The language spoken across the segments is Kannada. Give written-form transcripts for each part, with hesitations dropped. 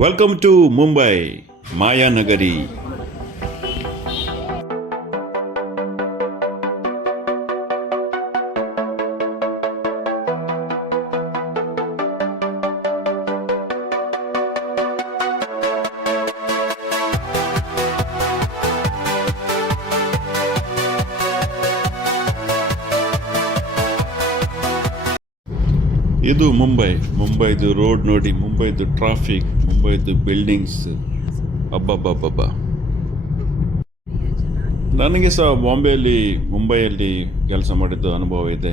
Welcome to Mumbai ಮಾಯಾನಗರಿ. ಇದು ಮುಂಬೈದು ರೋಡ್ ನೋಡಿ, ಮುಂಬೈದು ಟ್ರಾಫಿಕ್, ಮುಂಬೈದು ಬಿಲ್ಡಿಂಗ್ಸ್. ಅಬ್ಬಬ್ಬಬ್ಬಬ್ಬ. ನನಗೆ ಸಹ ಮುಂಬೈಯಲ್ಲಿ ಕೆಲಸ ಮಾಡಿದ್ದು ಅನುಭವ ಇದೆ.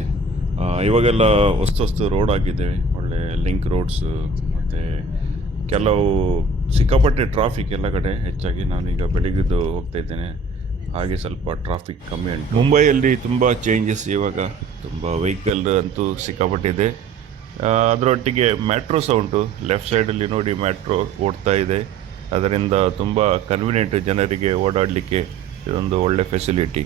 ಇವಾಗೆಲ್ಲ ಹೊಸ್ತು ರೋಡ್ ಆಗಿದೆ, ಒಳ್ಳೆ ಲಿಂಕ್ ರೋಡ್ಸ್, ಮತ್ತು ಕೆಲವು ಸಿಕ್ಕಾಪಟ್ಟೆ ಟ್ರಾಫಿಕ್ ಎಲ್ಲ ಕಡೆ. ಹೆಚ್ಚಾಗಿ ನಾನೀಗ ಬೆಳಿಗ್ಗೆದ್ದು ಹೋಗ್ತಾ ಇದ್ದೇನೆ, ಹಾಗೆ ಸ್ವಲ್ಪ ಟ್ರಾಫಿಕ್ ಕಮ್ಮಿ ಉಂಟು. ಮುಂಬೈಯಲ್ಲಿ ತುಂಬ ಚೇಂಜಸ್ ಇವಾಗ, ತುಂಬ ವೆಹಿಕಲ್ ಅಂತೂ ಸಿಕ್ಕಾಪಟ್ಟಿದೆ. ಅದರೊಟ್ಟಿಗೆ ಮೆಟ್ರೋ ಸಹ ಉಂಟು. ಲೆಫ್ಟ್ ಸೈಡಲ್ಲಿ ನೋಡಿ, ಮೆಟ್ರೋ ಓಡ್ತಾ ಇದೆ. ಅದರಿಂದ ತುಂಬ ಕನ್ವಿನಿಯೆಂಟ್ ಜನರಿಗೆ ಓಡಾಡಲಿಕ್ಕೆ. ಇದೊಂದು ಒಳ್ಳೆ ಫೆಸಿಲಿಟಿ.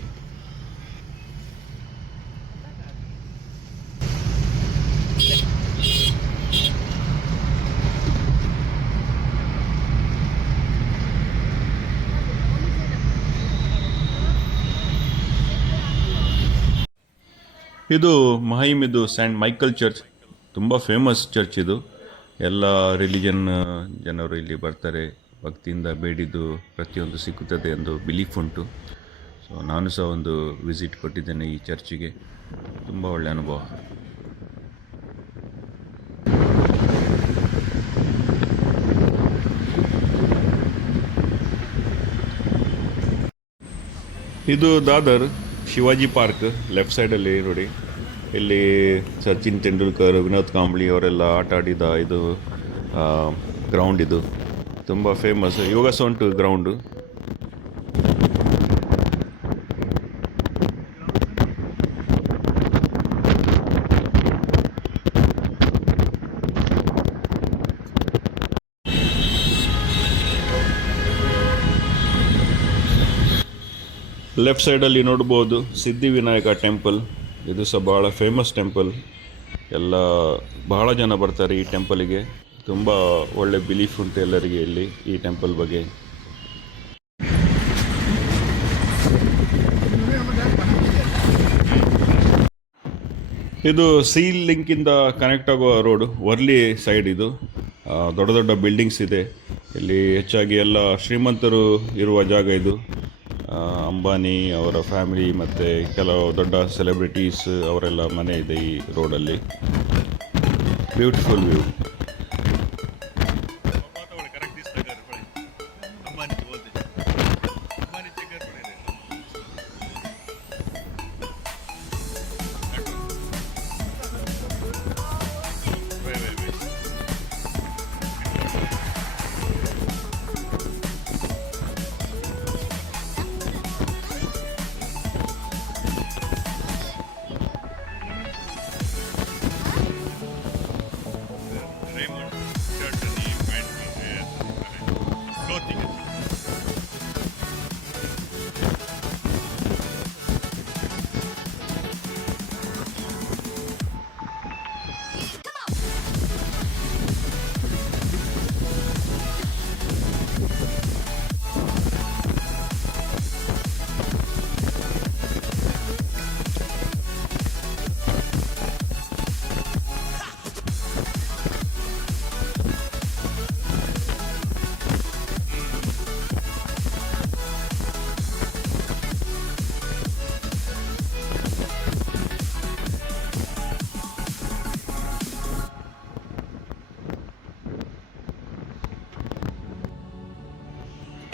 ಇದು ಮಹೀಮಿದು ಸೈಂಟ್ ಮೈಕಲ್ ಚರ್ಚ್, ತುಂಬ ಫೇಮಸ್ ಚರ್ಚ್ ಇದು. ಎಲ್ಲ ರಿಲಿಜನ್ ಜನರು ಇಲ್ಲಿ ಬರ್ತಾರೆ, ಭಕ್ತಿಯಿಂದ ಬೇಡಿದ್ದು ಪ್ರತಿಯೊಂದು ಸಿಕ್ಕುತ್ತದೆ ಎಂದು ಬಿಲೀಫ್ ಉಂಟು. ಸೊ ನಾನು ಸಹ ಒಂದು ವಿಸಿಟ್ ಕೊಟ್ಟಿದ್ದೇನೆ ಈ ಚರ್ಚಿಗೆ, ತುಂಬ ಒಳ್ಳೆಯ ಅನುಭವ. ಇದು ದಾದರ್ ಶಿವಾಜಿ ಪಾರ್ಕ್, ಲೆಫ್ಟ್ ಸೈಡಲ್ಲಿ ನೋಡಿ. ಇಲ್ಲಿ ಸಚಿನ್ ತೆಂಡೂಲ್ಕರ್, ವಿನೋದ್ ಕಾಂಬ್ಳಿ ಅವರೆಲ್ಲ ಆಟ ಆಡಿದ ಇದು ಗ್ರೌಂಡ್. ಇದು ತುಂಬ ಫೇಮಸ್, ಯೋಗ ಸಹ ಉಂಟು ಗ್ರೌಂಡು. ಲೆಫ್ಟ್ ಸೈಡಲ್ಲಿ ನೋಡ್ಬೋದು ಸಿದ್ಧಿವಿನಾಯಕ ಟೆಂಪಲ್. ಇದು ಸಹ ಭಾಳ ಫೇಮಸ್ ಟೆಂಪಲ್. ಎಲ್ಲ ಬಹಳ ಜನ ಬರ್ತಾರೆ ಈ ಟೆಂಪಲಿಗೆ. ತುಂಬ ಒಳ್ಳೆ ಬಿಲೀಫ್ ಉಂಟು ಎಲ್ಲರಿಗೆ ಇಲ್ಲಿ ಈ ಟೆಂಪಲ್ ಬಗ್ಗೆ. ಇದು ಸೀ ಲಿಂಕಿಂದ ಕನೆಕ್ಟ್ ಆಗುವ ರೋಡು, ವರ್ಲಿ ಸೈಡ್. ಇದು ದೊಡ್ಡ ದೊಡ್ಡ ಬಿಲ್ಡಿಂಗ್ಸ್ ಇದೆ ಇಲ್ಲಿ, ಹೆಚ್ಚಾಗಿ ಎಲ್ಲ ಶ್ರೀಮಂತರು ಇರುವ ಜಾಗ ಇದು. ಅಂಬಾನಿ ಅವರ ಫ್ಯಾಮಿಲಿ ಮತ್ತು ಕೆಲವು ದೊಡ್ಡ ಸೆಲೆಬ್ರಿಟೀಸ್ ಅವರೆಲ್ಲ ಮನೆ ಇದೆ ಈ ರೋಡಲ್ಲಿ. Beautiful view.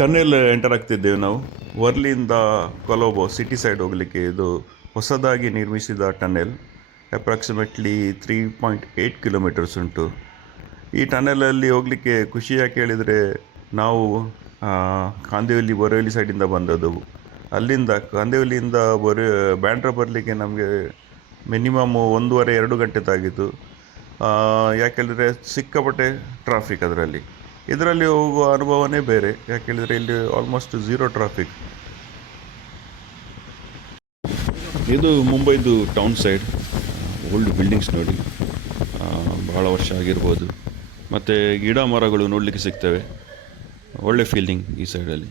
ಟನ್ನೆಲ್ ಎಂಟರ್ ಆಗ್ತಿದ್ದೇವೆ ನಾವು. ವರ್ಲಿಯಿಂದ ಕೊಲಂಬೋ ಸಿಟಿ ಸೈಡ್ ಹೋಗಲಿಕ್ಕೆ ಇದು ಹೊಸದಾಗಿ ನಿರ್ಮಿಸಿದ ಟನ್ನೆಲ್. ಅಪ್ರಾಕ್ಸಿಮೇಟ್ಲಿ 3.8 ಕಿಲೋಮೀಟರ್ಸ್ ಉಂಟು. ಈ ಟನ್ನೆಲಲ್ಲಿ ಹೋಗಲಿಕ್ಕೆ ಖುಷಿ ಯಾಕೆ ಹೇಳಿದರೆ, ನಾವು ಕಾಂದಿವಲಿ ಬೋರಿವಲಿ ಸೈಡಿಂದ ಬಂದದ್ದು. ಅಲ್ಲಿಂದ ಕಾಂದಿವಲಿಯಿಂದ ಬ್ಯಾಂಡ್ರಾ ಬರಲಿಕ್ಕೆ ನಮಗೆ ಮಿನಿಮಮ್ 1.5-2 ಗಂಟೆ ತಾಗಿತ್ತು. ಯಾಕೆಳಿದರೆ ಸಿಕ್ಕಾಪಟ್ಟೆ ಟ್ರಾಫಿಕ್ ಅದರಲ್ಲಿ. ಇದರಲ್ಲಿ ಹೋಗುವ ಅನುಭವನೇ ಬೇರೆ, ಯಾಕೆಳಿದರೆ ಇಲ್ಲಿ ಆಲ್ಮೋಸ್ಟ್ ಝೀರೋ ಟ್ರಾಫಿಕ್. ಇದು ಮುಂಬೈದು ಟೌನ್ ಸೈಡ್. ಓಲ್ಡ್ ಬಿಲ್ಡಿಂಗ್ಸ್ ನೋಡಿ, ಭಾಳ ವರ್ಷ ಆಗಿರ್ಬೋದು. ಮತ್ತು ಗಿಡ ಮರಗಳು ನೋಡಲಿಕ್ಕೆ ಸಿಗ್ತವೆ. ಒಳ್ಳೆ ಫೀಲಿಂಗ್ ಈ ಸೈಡಲ್ಲಿ.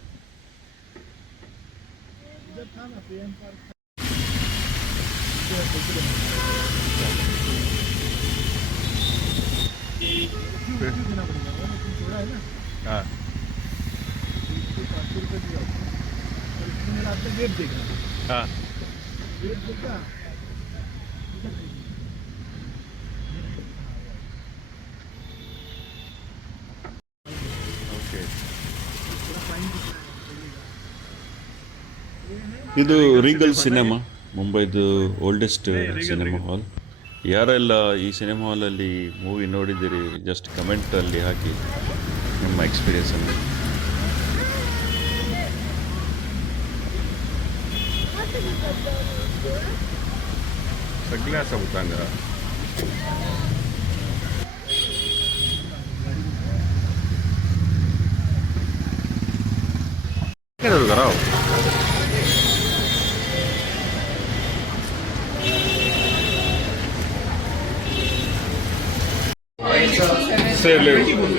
हाँ हाँ ಓಕೆ. ಇದು Regal cinema, ಮುಂಬೈದು oldest cinema hall. ಯಾರೆಲ್ಲ ಈ ಸಿನೆಮಾ ಹಾಲಲ್ಲಿ ಮೂವಿ ನೋಡಿದ್ದೀರಿ ಜಸ್ಟ್ ಕಮೆಂಟಲ್ಲಿ ಹಾಕಿ ನಿಮ್ಮ ಎಕ್ಸ್ಪೀರಿಯನ್ಸನ್ನು. सगळ्या असं होतांगा कराव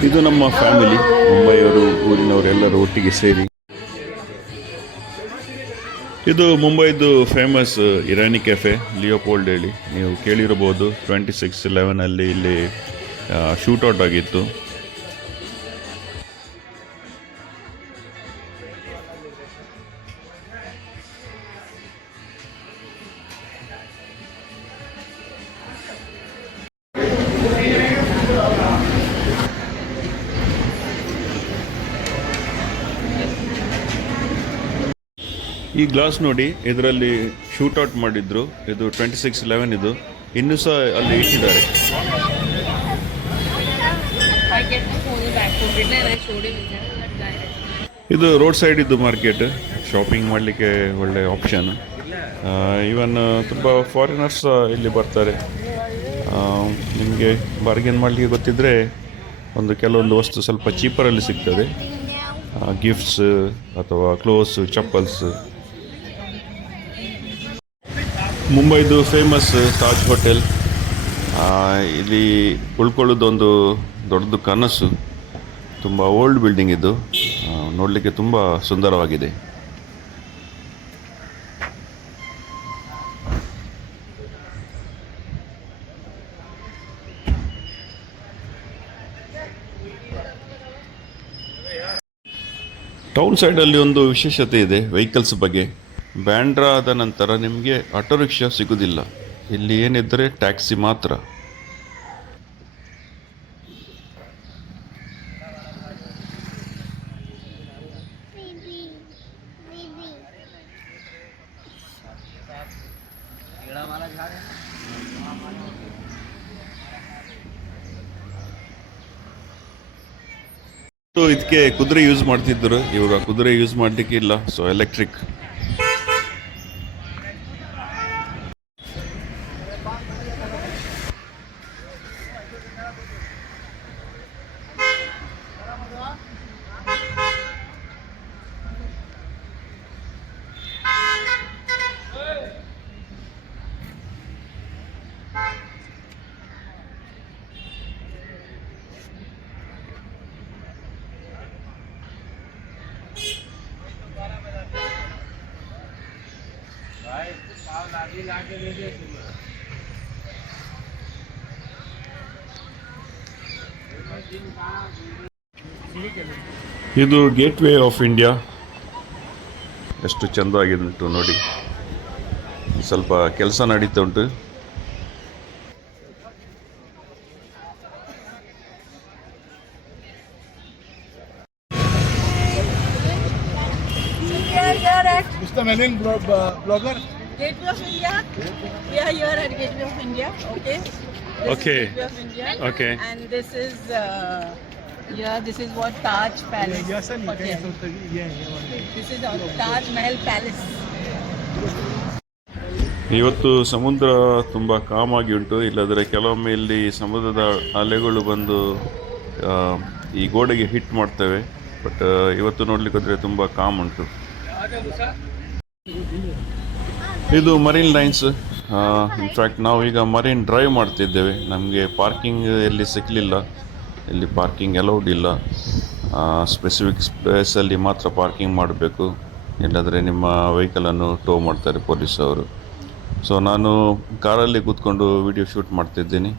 ಇದು ನಮ್ಮ ಫ್ಯಾಮಿಲಿ, ಮುಂಬೈಯವರು, ಊರಿನವರೆಲ್ಲರೂ ಒಟ್ಟಿಗೆ ಸೇರಿ. ಇದು ಮುಂಬೈದು ಫೇಮಸ್ ಇರಾನಿ ಕೆಫೆ ಲಿಯೋಪೋಲ್ಡ್ ಹೇಳಿ, ನೀವು ಕೇಳಿರಬಹುದು. 26/11 ಇಲ್ಲಿ ಶೂಟೌಟ್ ಆಗಿತ್ತು. ಈ ಗ್ಲಾಸ್ ನೋಡಿ, ಇದರಲ್ಲಿ ಶೂಟೌಟ್ ಮಾಡಿದ್ರು. ಇದು 26/11 ಇದು ಇನ್ನೂ ಸಹ ಅಲ್ಲಿ ಇಟ್ಟಿದ್ದಾರೆ. ಇದು ರೋಡ್ ಸೈಡ್ ಇದ್ದು ಮಾರ್ಕೆಟ್, ಶಾಪಿಂಗ್ ಮಾಡಲಿಕ್ಕೆ ಒಳ್ಳೆ ಆಪ್ಷನ್. ಇವನ್ ತುಂಬ ಫಾರಿನರ್ಸ್ ಇಲ್ಲಿ ಬರ್ತಾರೆ. ನಿಮಗೆ ಬಾರ್ಗೇನ್ ಮಾಡಲಿಕ್ಕೆ ಗೊತ್ತಿದ್ದರೆ ಕೆಲವೊಂದು ವಸ್ತು ಸ್ವಲ್ಪ ಚೀಪರಲ್ಲಿ ಸಿಗ್ತದೆ. ಗಿಫ್ಟ್ಸ್ ಅಥವಾ ಕ್ಲೋತ್ಸ್, ಚಪ್ಪಲ್ಸ್. ಮುಂಬೈದು ಫೇಮಸ್ ತಾಜ್ ಹೋಟೆಲ್, ಇಲ್ಲಿ ಉಳ್ಕೊಳ್ಳೋದೊಂದು ದೊಡ್ಡದು ಕನಸು. ತುಂಬ ಓಲ್ಡ್ ಬಿಲ್ಡಿಂಗ್ ಇದು, ನೋಡಲಿಕ್ಕೆ ತುಂಬ ಸುಂದರವಾಗಿದೆ. ಟೌನ್ ಸೈಡಲ್ಲಿ ಒಂದು ವಿಶೇಷತೆ ಇದೆ ವೆಹಿಕಲ್ಸ್ ಬಗ್ಗೆ. ಬ್ಯಾಂಡ್ರಾ ಆದ ನಂತರ ನಿಮಗೆ ಆಟೋ ರಿಕ್ಷಾ ಸಿಗೋದಿಲ್ಲ. ಇಲ್ಲಿ ಏನಿದ್ದರೆ ಟ್ಯಾಕ್ಸಿ ಮಾತ್ರ. ಇದಕ್ಕೆ ಕುದುರೆ ಯೂಸ್ ಮಾಡ್ತಿದ್ರು, ಇವಾಗ ಕುದುರೆ ಯೂಸ್ ಮಾಡಲಿಕ್ಕೆ ಇಲ್ಲ, ಸೊ ಎಲೆಕ್ಟ್ರಿಕ್. ಇದು ಗೇಟ್ ವೇ ಆಫ್ ಇಂಡಿಯಾ. ಎಷ್ಟು ಚೆಂದವಾಗಿದೆ ಉಂಟು ನೋಡಿ. ಸ್ವಲ್ಪ ಕೆಲಸ ನಡೀತಾ ಉಂಟು. Mr. Melin, blogger. Gateway of India. We are here at Gateway of India. Okay. This Okay. is Gateway of India. Okay. And this is this is what Taj Palace. Yes, sir. Hotel. Yeah. This is our Taj Mahal Palace. ಇವತ್ತು ಸಮುದ್ರ ತುಂಬ ಕಾಮ್ ಆಗಿ ಉಂಟು. ಇಲ್ಲದ್ರೆ ಕೆಲವೊಮ್ಮೆ ಇಲ್ಲಿ ಸಮುದ್ರದ ಅಲೆಗಳು ಬಂದು ಈ ಗೋಡೆಗೆ ಹಿಟ್ ಮಾಡ್ತವೆ. ಬಟ್ ಇವತ್ತು ನೋಡ್ಲಿಕ್ಕೆ ಹೋದರೆ ತುಂಬ ಕಾಮ್ ಉಂಟು. ಇದು ಮರೀನ್ ಲೈನ್ಸ್. ಇನ್ಫ್ಯಾಕ್ಟ್ ನಾವು ಈಗ ಮರೀನ್ ಡ್ರೈವ್ ಮಾಡ್ತಿದ್ದೇವೆ. ನಮಗೆ ಪಾರ್ಕಿಂಗ್ ಎಲ್ಲಿ ಸಿಕ್ಕಲಿಲ್ಲ, ಇಲ್ಲಿ ಪಾರ್ಕಿಂಗ್ ಅಲೌಡ್ ಇಲ್ಲ. ಸ್ಪೆಸಿಫಿಕ್ ಪ್ಲೇಸಲ್ಲಿ ಮಾತ್ರ ಪಾರ್ಕಿಂಗ್ ಮಾಡಬೇಕು, ಇಲ್ಲಾಂದರೆ ನಿಮ್ಮ ವೆಹಿಕಲನ್ನು ಟೋ ಮಾಡ್ತಾರೆ ಪೊಲೀಸವರು. ಸೊ ನಾನು ಕಾರಲ್ಲಿ ಕೂತ್ಕೊಂಡು ವಿಡಿಯೋ ಶೂಟ್ ಮಾಡ್ತಿದ್ದೀನಿ.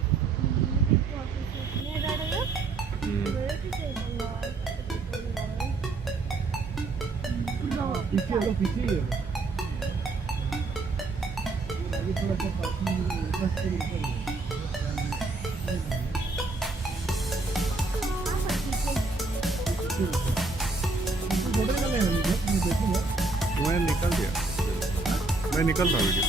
मैं निकल रहा वीडियो.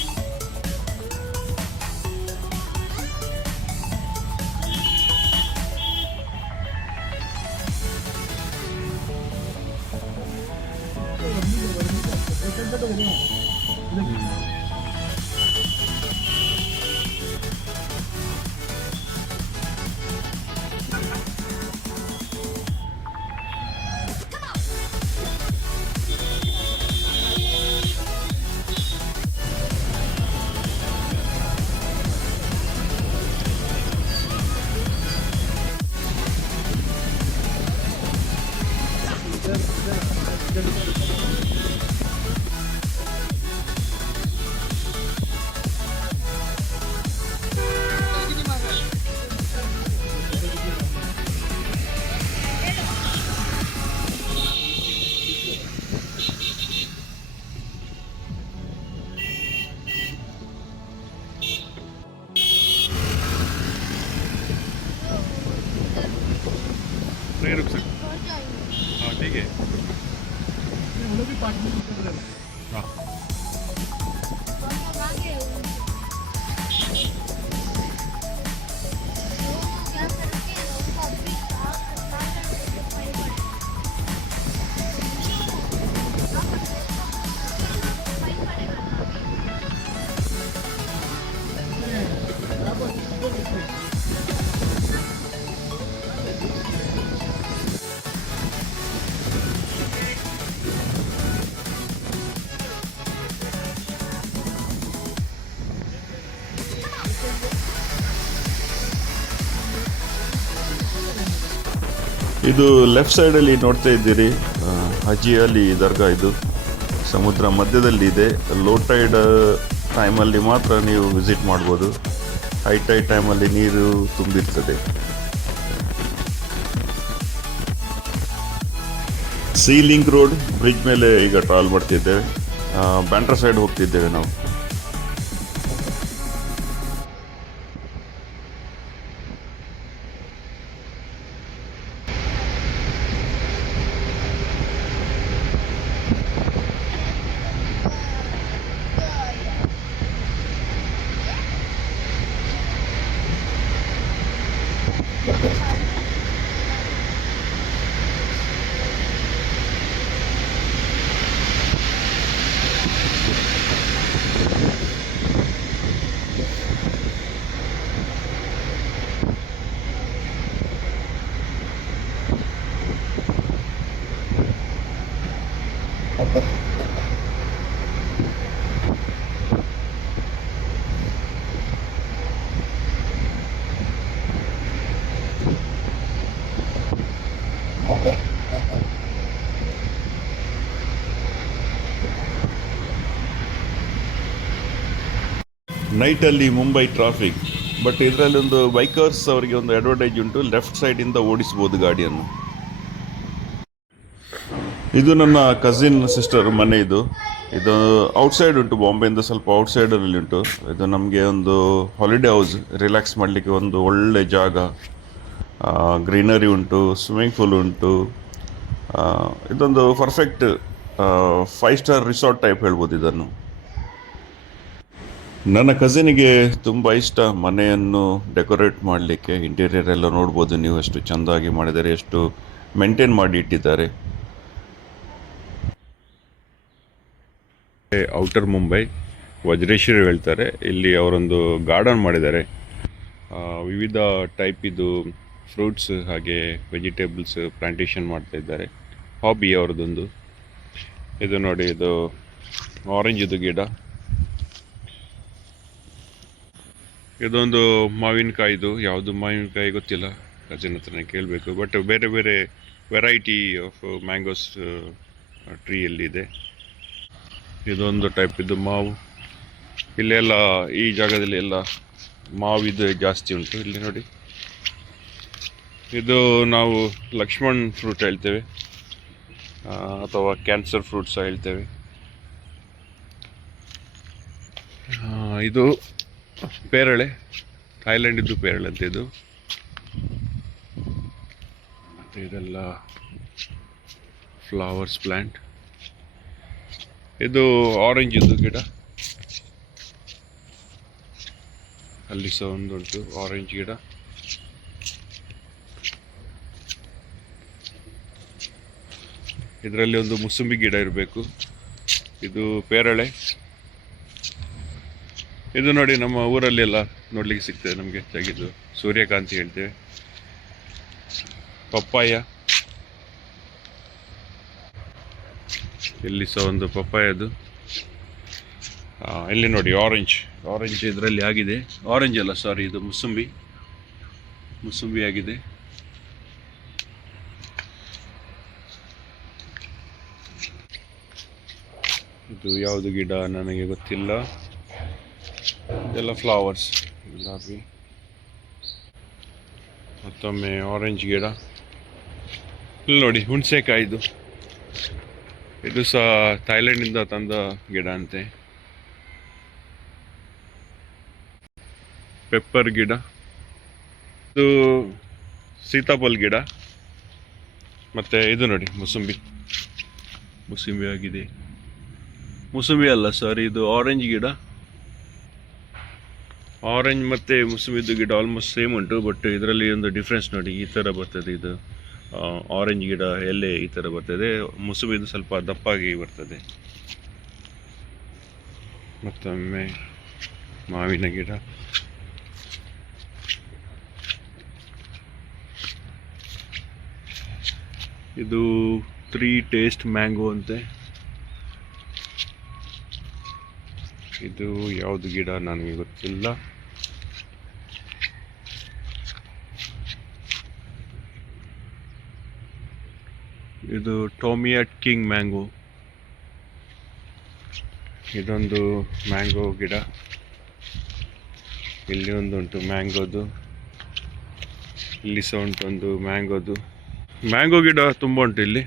नहीं रुक सकते. हाँ ठीक है. हाँ ಇದು ಲೆಫ್ಟ್ ಸೈಡಲ್ಲಿ ನೋಡ್ತಾ ಇದ್ದೀರಿ, ಹಜಿ ಅಲಿ ದರ್ಗಾ. ಇದು ಸಮುದ್ರ ಮಧ್ಯದಲ್ಲಿ ಇದೆ. ಲೋ ಟೈಡ್ ಟೈಮಲ್ಲಿ ಮಾತ್ರ ನೀವು ವಿಸಿಟ್ ಮಾಡ್ಬೋದು. ಹೈ ಟೈಡ್ ಟೈಮಲ್ಲಿ ನೀರು ತುಂಬಿರ್ತದೆ. ಸೀ ಲಿಂಕ್ ರೋಡ್ ಬ್ರಿಡ್ಜ್ ಮೇಲೆ ಈಗ ಟ್ರಾವೆಲ್ ಮಾಡ್ತಿದ್ದೇವೆ. ಬ್ಯಾಂಡ್ರಾ ಸೈಡ್ ಹೋಗ್ತಿದ್ದೇವೆ ನಾವು. ನೈಟಲ್ಲಿ ಮುಂಬೈ ಟ್ರಾಫಿಕ್. ಬಟ್ ಇದರಲ್ಲಿ ಒಂದು ಬೈಕರ್ಸ್ ಅವರಿಗೆ ಒಂದು ಅಡ್ವಾಂಟೇಜ್ ಉಂಟು, ಲೆಫ್ಟ್ ಸೈಡಿಂದ ಓಡಿಸ್ಬೋದು ಗಾಡಿಯನ್ನು. ಇದು ನನ್ನ ಕಸಿನ್ ಸಿಸ್ಟರ್ ಮನೆ. ಇದು ಔಟ್ಸೈಡ್ ಉಂಟು, ಬಾಂಬೆಯಿಂದ ಸ್ವಲ್ಪ ಔಟ್ಸೈಡಲ್ಲಿ ಉಂಟು. ಇದು ನಮಗೆ ಒಂದು ಹಾಲಿಡೇ ಹೌಸ್, ರಿಲ್ಯಾಕ್ಸ್ ಮಾಡಲಿಕ್ಕೆ ಒಂದು ಒಳ್ಳೆ ಜಾಗ. ಗ್ರೀನರಿ ಉಂಟು, ಸ್ವಿಮ್ಮಿಂಗ್ ಪೂಲ್ ಉಂಟು. ಇದೊಂದು ಪರ್ಫೆಕ್ಟ್ 5 ಸ್ಟಾರ್ ರಿಸಾರ್ಟ್ ಟೈಪ್ ಹೇಳ್ಬೋದು ಇದನ್ನು. ನನ್ನ ಕಸಿನಿಗೆ ತುಂಬ ಇಷ್ಟ ಮನೆಯನ್ನು ಡೆಕೋರೇಟ್ ಮಾಡಲಿಕ್ಕೆ. ಇಂಟೀರಿಯರ್ ಎಲ್ಲ ನೋಡ್ಬೋದು ನೀವು, ಎಷ್ಟು ಚೆಂದಾಗಿ ಮಾಡಿದ್ದಾರೆ, ಎಷ್ಟು ಮೇಂಟೈನ್ ಮಾಡಿ ಇಟ್ಟಿದ್ದಾರೆ. ಔಟರ್ ಮುಂಬೈ ವಜ್ರೇಶ್ವರಿ ಹೇಳ್ತಾರೆ. ಇಲ್ಲಿ ಅವರೊಂದು ಗಾರ್ಡನ್ ಮಾಡಿದ್ದಾರೆ. ವಿವಿಧ ಟೈಪ್ ಇದು ಫ್ರೂಟ್ಸ್ ಹಾಗೆ ವೆಜಿಟೇಬಲ್ಸ್ ಪ್ಲಾಂಟೇಶನ್ ಮಾಡ್ತಾ ಇದ್ದಾರೆ. ಹಾಬಿ ಅವ್ರದ್ದೊಂದು. ಇದು ನೋಡಿ, ಇದು ಆರೆಂಜ್ ಇದು ಗಿಡ. ಇದೊಂದು ಮಾವಿನಕಾಯಿದು, ಯಾವುದು ಮಾವಿನಕಾಯಿ ಗೊತ್ತಿಲ್ಲ, ಕಸಿನ್ ಹತ್ರನೇ ಕೇಳಬೇಕು. ಬಟ್ ಬೇರೆ ಬೇರೆ ವೆರೈಟಿ ಆಫ್ ಮ್ಯಾಂಗೋಸ್ ಟ್ರೀಯಲ್ಲಿದೆ. ಇದೊಂದು ಟೈಪ್, ಇದು ಮಾವು. ಇಲ್ಲೆಲ್ಲ ಈ ಜಾಗದಲ್ಲಿ ಎಲ್ಲ ಮಾವಿದು ಜಾಸ್ತಿ ಉಂಟು. ಇಲ್ಲಿ ನೋಡಿ, ಇದು ನಾವು ಲಕ್ಷ್ಮಣ್ ಫ್ರೂಟ್ ಹೇಳ್ತೇವೆ, ಅಥವಾ ಕ್ಯಾನ್ಸರ್ ಫ್ರೂಟ್ಸ್ ಹೇಳ್ತೇವೆ. ಇದು ಪೇರಳೆ, ಥೈಲ್ಯಾಂಡಿದ್ದು ಪೇರಳೆ ಅಂತ ಇದು. ಮತ್ತು ಇದೆಲ್ಲ ಫ್ಲವರ್ಸ್ ಪ್ಲ್ಯಾಂಟ್. ಇದು ಆರೆಂಜ್ ಇದು ಗಿಡ, ಅಲ್ಲಿ ಸಹ ಒಂದುಂಟು ಆರೆಂಜ್ ಗಿಡ. ಇದರಲ್ಲಿ ಒಂದು ಮುಸುಂಬಿ ಗಿಡ ಇರಬೇಕು. ಇದು ಪೇರಳೆ. ಇದು ನೋಡಿ, ನಮ್ಮ ಊರಲ್ಲಿ ಎಲ್ಲ ನೋಡ್ಲಿಕ್ಕೆ ಸಿಗ್ತದೆ ನಮಗೆ ಹೆಚ್ಚಾಗಿದ್ದು, ಸೂರ್ಯಕಾಂತಿ ಹೇಳ್ತೇವೆ. ಪಪ್ಪಾಯ, ಇಲ್ಲಿ ಸಹ ಒಂದು ಪಪ್ಪಾಯದು. ಇಲ್ಲಿ ನೋಡಿ ಆರೆಂಜ್ ಇದರಲ್ಲಿ ಆಗಿದೆ. ಆರೆಂಜ್ ಅಲ್ಲ, ಸಾರಿ, ಇದು ಮುಸುಂಬಿ ಆಗಿದೆ. ಇದು ಯಾವುದು ಗಿಡ ನನಗೆ ಗೊತ್ತಿಲ್ಲ. ಇದೆಲ್ಲ ಫ್ಲವರ್ಸ್, ಗುಲಾಬಿ. ಮತ್ತೊಮ್ಮೆ ಆರೆಂಜ್ ಗಿಡ. ಇಲ್ಲಿ ನೋಡಿ ಹುಣಸೆಕಾಯಿದು, ಇದು ಸಹ ಥೈಲ್ಯಾಂಡಿಂದ ತಂದ ಗಿಡ ಅಂತೆ. ಪೆಪ್ಪರ್ ಗಿಡ. ಇದು ಸೀತಾಫಲ ಗಿಡ. ಮತ್ತು ಇದು ನೋಡಿ ಮುಸುಂಬಿ ಆಗಿದೆ. ಮುಸುಂಬಿ ಅಲ್ಲ ಸಾರಿ, ಇದು ಆರೆಂಜ್ ಗಿಡ. ಆರೆಂಜ್ ಮತ್ತು ಮುಸುಂಬಿದು ಗಿಡ ಆಲ್ಮೋಸ್ಟ್ ಸೇಮ್ ಉಂಟು, ಬಟ್ ಇದರಲ್ಲಿ ಒಂದು ಡಿಫ್ರೆನ್ಸ್ ನೋಡಿ, ಈ ಥರ ಬರ್ತದೆ. ಇದು ಆರೆಂಜ್ ಗಿಡ ಎಲೆ ಈ ಥರ ಬರ್ತದೆ, ಮುಸುಂಬಿದು ಸ್ವಲ್ಪ ದಪ್ಪಾಗಿ ಬರ್ತದೆ. ಮತ್ತೊಮ್ಮೆ ಮಾವಿನ ಗಿಡ. ಇದು 3 ಟೇಸ್ಟ್ ಮ್ಯಾಂಗೋ ಅಂತೆ. ಇದು ಯಾವುದು ಗಿಡ ನನಗೆ ಗೊತ್ತಿಲ್ಲ. ಇದು ಟೋಮಿಯಾಟ್ ಕಿಂಗ್ ಮ್ಯಾಂಗೋ. ಇದೊಂದು ಮ್ಯಾಂಗೋ ಗಿಡ. ಇಲ್ಲಿ ಒಂದುಂಟು ಮ್ಯಾಂಗೋದು, ಇಲ್ಲಿ ಸಹ ಉಂಟು ಒಂದು ಮ್ಯಾಂಗೋದು. ಮ್ಯಾಂಗೋ ಗಿಡ ತುಂಬ ಉಂಟು ಇಲ್ಲಿ.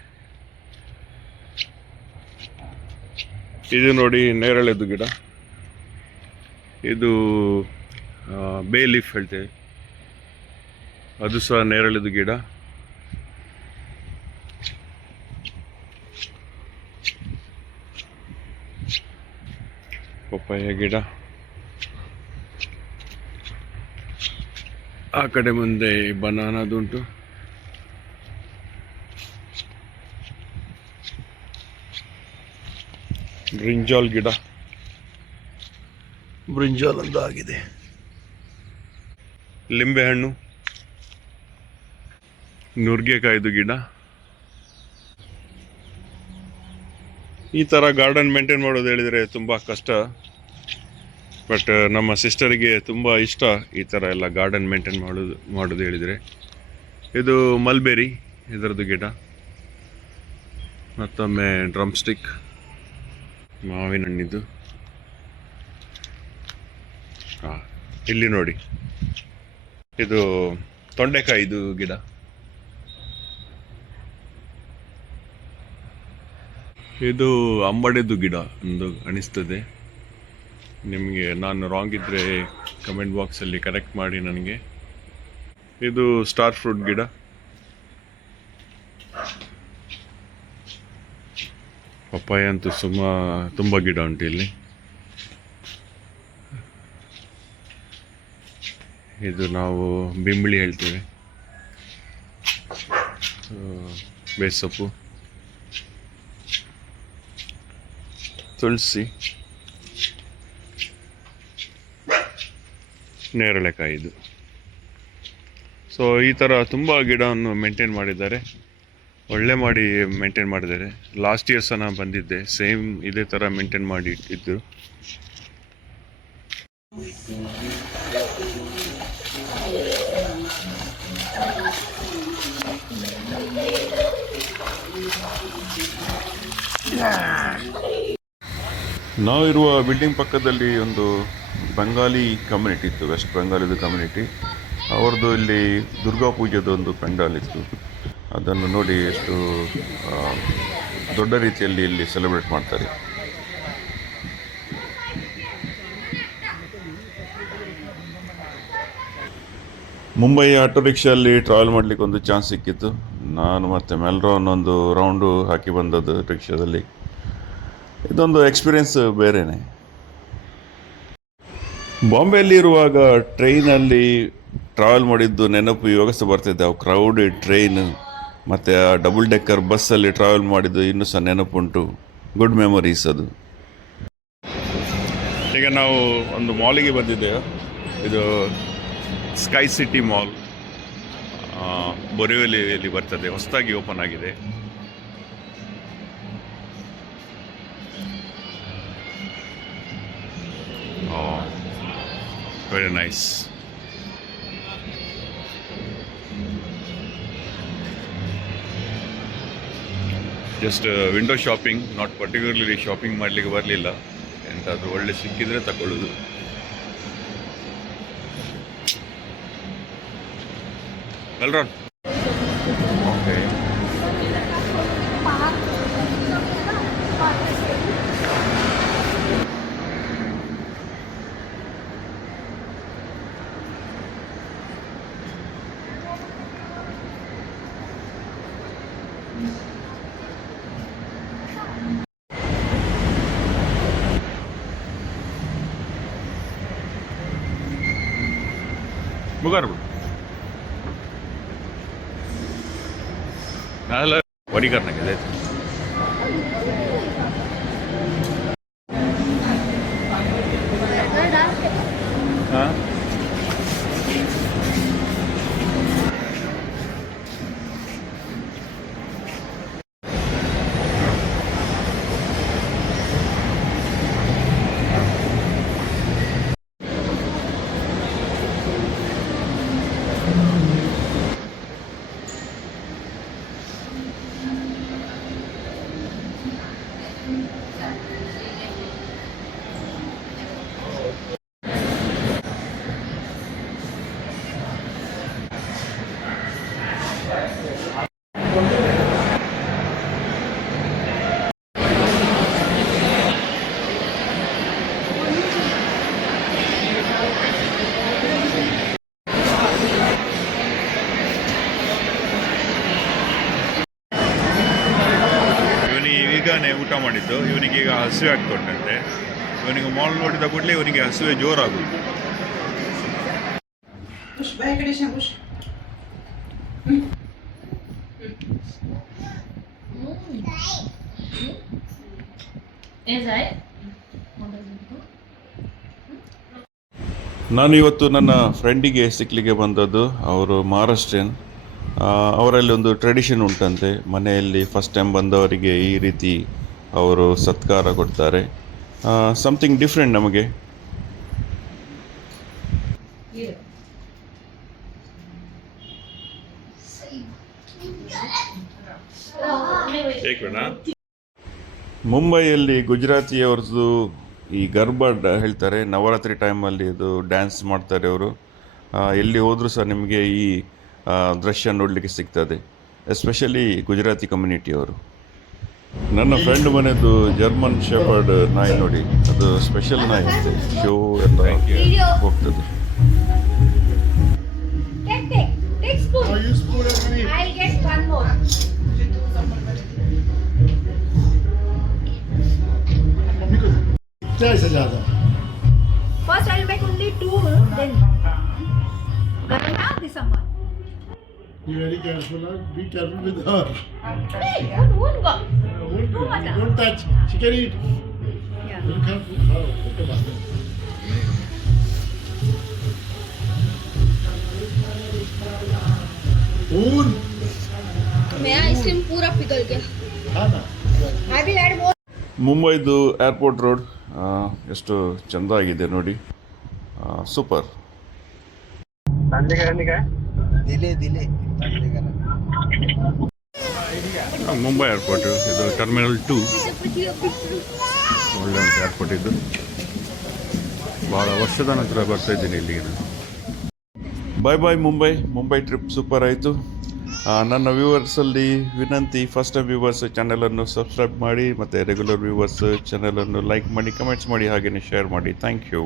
ಇದು ನೋಡಿ ನೇರಳೆದು ಗಿಡ. ಇದು ಬೇ ಲೀಫ್ ಹೇಳ್ತೇವೆ, ಅದು ಸಹ ನೇರಳೆದು ಗಿಡ. ಪಪ್ಪಾಯ ಗಿಡ. ಆ ಕಡೆ ಮುಂದೆ ಬನಾನದುಂಟು. ಬ್ರಿಂಜಾಲ್ ಗಿಡ, ಬ್ರಿಂಜಾಲ್ ಅಂತ ಆಗಿದೆ. ಲಿಂಬೆಹಣ್ಣು, ನುಗ್ಗೆಕಾಯ್ದು ಗಿಡ. ಈ ಥರ ಗಾರ್ಡನ್ ಮೇಂಟೈನ್ ಮಾಡೋದು ಹೇಳಿದರೆ ತುಂಬ ಕಷ್ಟ, ಬಟ್ ನಮ್ಮ ಸಿಸ್ಟರಿಗೆ ತುಂಬ ಇಷ್ಟ ಈ ಥರ ಎಲ್ಲ ಗಾರ್ಡನ್ ಮೇಂಟೈನ್ ಮಾಡೋದು ಹೇಳಿದರೆ. ಇದು ಮಲ್ಬೆರಿ, ಇದರದ್ದು ಗಿಡ. ಮತ್ತೊಮ್ಮೆ ಡ್ರಮ್ ಸ್ಟಿಕ್, ಮಾವಿನ ಹಣ್ಣಿದ್ದು. ಇಲ್ಲಿ ನೋಡಿ, ಇದು ತೊಂಡೆಕಾಯಿದು ಗಿಡ. ಇದು ಅಂಬಡೆದು ಗಿಡ ಎಂದು ಅನಿಸ್ತದೆ ನಿಮಗೆ. ನಾನು ರಾಂಗ್ ಇದ್ದರೆ ಕಮೆಂಟ್ ಬಾಕ್ಸಲ್ಲಿ ಕರೆಕ್ಟ್ ಮಾಡಿ ನನಗೆ. ಇದು ಸ್ಟಾರ್ ಫ್ರೂಟ್ ಗಿಡ. ಪಪ್ಪಾಯ ಅಂತೂ ತುಂಬ ಗಿಡ ಉಂಟು ಇಲ್ಲಿ. ಇದು ನಾವು ಬಿಂಬಳಿ ಹೇಳ್ತೇವೆ, ಬೇಸೊಪ್ಪು. ತುಳಸಿ, ನೇರಳೆಕಾಯಿದು. ಸೊ ಈ ಥರ ತುಂಬ ಗಿಡವನ್ನು ಮೇಂಟೈನ್ ಮಾಡಿದ್ದಾರೆ, ಒಳ್ಳೆ ಮಾಡಿ ಮೇಂಟೈನ್ ಮಾಡಿದ್ದಾರೆ. ಲಾಸ್ಟ್ ಇಯರ್ ಸಹ ನಾನು ಬಂದಿದ್ದೆ, ಸೇಮ್ ಇದೇ ಥರ ಮೇಂಟೈನ್ ಮಾಡಿ ಇಟ್ಟಿದ್ದು. ನಾವಿರುವ ಬಿಲ್ಡಿಂಗ್ ಪಕ್ಕದಲ್ಲಿ ಒಂದು ಬೆಂಗಾಲಿ ಕಮ್ಯುನಿಟಿ ಇತ್ತು, ವೆಸ್ಟ್ ಬೆಂಗಾಲಿದು ಕಮ್ಯುನಿಟಿ. ಅವ್ರದ್ದು ಇಲ್ಲಿ ದುರ್ಗಾ ಪೂಜೆದು ಒಂದು ಪೆಂಡಾಲ್ ಇತ್ತು. ಅದನ್ನು ನೋಡಿ ಎಷ್ಟು ದೊಡ್ಡ ರೀತಿಯಲ್ಲಿ ಇಲ್ಲಿ ಸೆಲೆಬ್ರೇಟ್ ಮಾಡ್ತಾರೆ. ಮುಂಬೈ ಆಟೋ ರಿಕ್ಷಾಲ್ಲಿ ಟ್ರಾವೆಲ್ ಮಾಡಲಿಕ್ಕೆ ಒಂದು ಚಾನ್ಸ್ ಸಿಕ್ಕಿತ್ತು. ನಾನು ಮತ್ತು ಮೆಲ್ರೋನ್ ಒಂದು ರೌಂಡು ಹಾಕಿ ಬಂದದ್ದು ರಿಕ್ಷಾದಲ್ಲಿ. ಇದೊಂದು ಎಕ್ಸ್ಪೀರಿಯೆನ್ಸ್ ಬೇರೆಯೇ. ಬಾಂಬೆಯಲ್ಲಿ ಇರುವಾಗ ಟ್ರೈನಲ್ಲಿ ಟ್ರಾವೆಲ್ ಮಾಡಿದ್ದು ನೆನಪು ಇವಾಗ ಸಹ ಬರ್ತಿದ್ದೆ. ಆ ಕ್ರೌಡೆಡ್ ಟ್ರೈನ್ ಮತ್ತು ಆ ಡಬಲ್ ಡೆಕ್ಕರ್ ಬಸ್ಸಲ್ಲಿ ಟ್ರಾವೆಲ್ ಮಾಡಿದ್ದು ಇನ್ನೂ ಸಹ ನೆನಪುಂಟು. ಗುಡ್ ಮೆಮೊರೀಸ್ ಅದು. ಈಗ ನಾವು ಒಂದು ಮಾಲಿಗೆ ಬಂದಿದ್ದೇವೆ. ಇದು ಸ್ಕೈ ಸಿಟಿ ಮಾಲ್, ಬೊರಿವಲಿಯಲ್ಲಿ ಬರ್ತದೆ, ಹೊಸದಾಗಿ ಓಪನ್ ಆಗಿದೆ. Very nice. Just window shopping, not particularly shopping ಮಾಡಲಿಕ್ಕೆ ಬರಲಿಲ್ಲ. ಎಂತಾದರೂ ಒಳ್ಳೆ ಸಿಕ್ಕಿದರೆ ತಗೊಳ್ಳೋದು. ಮೆಲ್ರಾನ್ ಓಕೆ. ಮುಗಾರು नाला वरी करने के लिए हाँ ಊಟ ಮಾಡಿದ್ದು. ಇವನಿಗೆ ಈಗ ಹಸಿವೆ ಆಗ್ತುಂಟಂತೆ. ಇವನಿಗೆ ಮಾಲ್ ನೋಡಿದ ಕೂಡಲೇ ಇವನಿಗೆ ಹಸಿವೆ ಜೋರಾಗುವುದು. ನಾನು ಇವತ್ತು ನನ್ನ ಫ್ರೆಂಡಿಗೆ ಸಿಕ್ಕಲಿಕ್ಕೆ ಬಂದದ್ದು. ಅವರು ಮಹಾರಾಷ್ಟ್ರಿಯನ್. ಅವರಲ್ಲಿ ಒಂದು ಟ್ರೆಡಿಷನ್ ಉಂಟಂತೆ, ಮನೆಯಲ್ಲಿ ಫಸ್ಟ್ ಟೈಮ್ ಬಂದವರಿಗೆ ಈ ರೀತಿ ಅವರು ಸತ್ಕಾರ ಕೊಡ್ತಾರೆ. ಸಮಥಿಂಗ್ ಡಿಫ್ರೆಂಟ್ ನಮಗೆ. ಮುಂಬೈಯಲ್ಲಿ ಗುಜರಾತಿಯವ್ರದ್ದು ಈ ಗರ್ಬಾ ಹೇಳ್ತಾರೆ, ನವರಾತ್ರಿ ಟೈಮಲ್ಲಿ ಇದು ಡ್ಯಾನ್ಸ್ ಮಾಡ್ತಾರೆ ಅವರು. ಎಲ್ಲಿ ಹೋದರೂ ಸಹ ನಿಮಗೆ ಈ ದೃಶ್ಯ ನೋಡಲಿಕ್ಕೆ ಸಿಗ್ತದೆ, ಎಸ್ಪೆಷಲಿ ಗುಜರಾತಿ ಕಮ್ಯುನಿಟಿಯವರು. ನನ್ನ ಫ್ರೆಂಡ್ ಮನೆಯದು ಜರ್ಮನ್ ಶೆಫರ್ಡ್ ನಾಯಿ ನೋಡಿ, ಅದು ಸ್ಪೆಷಲ್ ನಾಯಿ ಅಂತೆ. ಶೋ ಎಲ್ಲ ಹೋಗ್ತದೆ. First I'll make only 2, then this one. Be very careful. Be careful with her. Hey, won't go. Don't touch. She can eat. Yeah. You can't put her. Okay, bye. Oon. मेरा आइसक्रीम पूरा पिघल गया. हाँ ना. I will add more. ಮುಂಬೈದು ಏರ್ಪೋರ್ಟ್ ರೋಡ್ ಎಷ್ಟು ಚೆಂದ ಆಗಿದೆ ನೋಡಿ, ಸೂಪರ್. दिले दिले ಮುಂಬೈ ಏರ್ಪೋರ್ಟ್ ಇದು ಟರ್ಮಿನಲ್ 2. ಒಳ್ಳೆ ಉಂಟು ಏರ್ಪೋರ್ಟ್ ಇದು. ಭಾಳ ವರ್ಷದ ನಂತರ ಬರ್ತಾ ಇದ್ದೀನಿ ಇಲ್ಲಿಗೆ ನಾನು. Bye bye Mumbai trip super ಆಯಿತು. ನನ್ನ ವ್ಯೂವರ್ಸಲ್ಲಿ ವಿನಂತಿ, ಫಸ್ಟ್ ಟೈಮ್ ವ್ಯೂವರ್ಸ್ ಚಾನಲನ್ನು ಸಬ್ಸ್ಕ್ರೈಬ್ ಮಾಡಿ ಮತ್ತು ರೆಗ್ಯುಲರ್ ವ್ಯೂವರ್ಸ್ ಚಾನಲನ್ನು ಲೈಕ್ ಮಾಡಿ, ಕಮೆಂಟ್ಸ್ ಮಾಡಿ, ಹಾಗೆಯೇ ಶೇರ್ ಮಾಡಿ. Thank you.